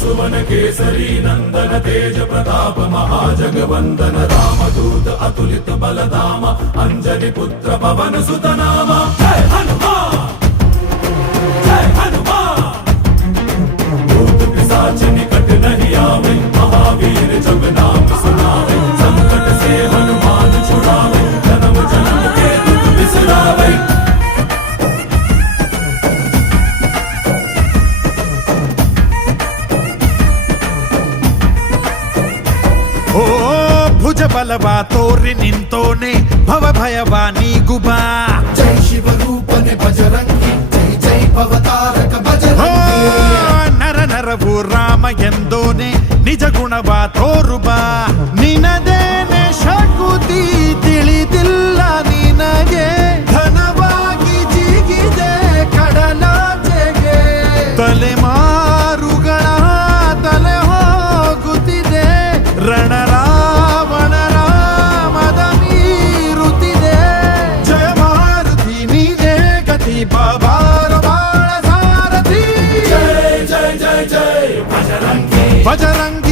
सुवन केसरी नंदन तेज प्रताप महाजगवंदन रामदूत अतुलित बलधाम अंजनी पुत्र पवन सुत नाम जय हनुमान जय हनुमान। भूत पिशाच निकट नहीं आवे महावीर जब नाम सुनावे संकट से हनुमान छुड़ावे जन्म जन्म के दुख बिसरावे। ಓ ಭುಜ ಬಲವಾ ತೋರಿ ನಿಂತೋನೆ ಭವ ಭಯವಾ ನೀಗುಬಾ ಜೈ ಶಿವ ರೂಪನೆ ಬಜರಂಗಿ ಜೈ ಜೈ ಭವತಾರಕ ಬಜರಂಗಿ ನರ ನರವು ರಾಮ ಎಂದೋನೆ ನಿಜ ಗುಣವಾ ತೋರುಬಾ ನಿನದೇನೆ ಶಕುತಿ ತಿಳಿದಿಲ್ಲ ನಿನಗೆ ಘನವಾಗಿ ಜಿಗಿದೆ ಕಡಲಾಚೆಗೆ ತಲೆಮಾರುಗಳ ತಲೆ ಹೋಗುತ್ತಿದೆ ರಣರಾವಣರ ಮದ ಮೀರುತ್ತಿದೆ ಜಯ ಮಾರುತಿ ನೀನೇ ಗತಿ ಬಾಬಾರ ಬಾಳ ಸಾರಥಿ जय जय जय जय बजरंगी ಬಜರಂಗ